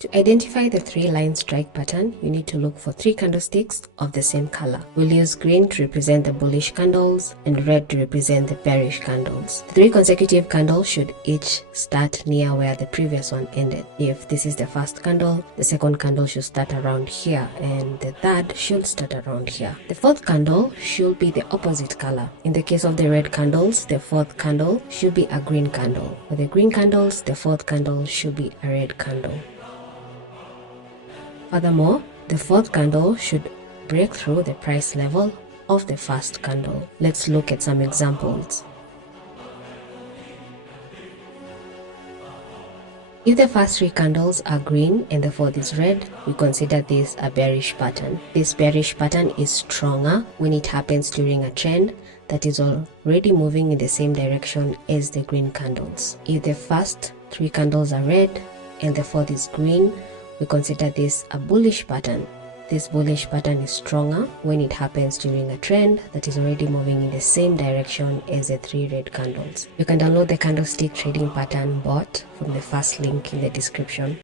To identify the three-line strike pattern, you need to look for three candlesticks of the same color. We'll use green to represent the bullish candles and red to represent the bearish candles. The three consecutive candles should each start near where the previous one ended. If this is the first candle, the second candle should start around here and the third should start around here. The fourth candle should be the opposite color. In the case of the red candles, the fourth candle should be a green candle. For the green candles, the fourth candle should be a red candle. Furthermore, the fourth candle should break through the price level of the first candle. Let's look at some examples. If the first three candles are green and the fourth is red, we consider this a bearish pattern. This bearish pattern is stronger when it happens during a trend that is already moving in the same direction as the green candles. If the first three candles are red and the fourth is green, we consider this a bullish pattern. This bullish pattern is stronger when it happens during a trend that is already moving in the same direction as the three red candles. You can download the candlestick trading pattern bot from the first link in the description.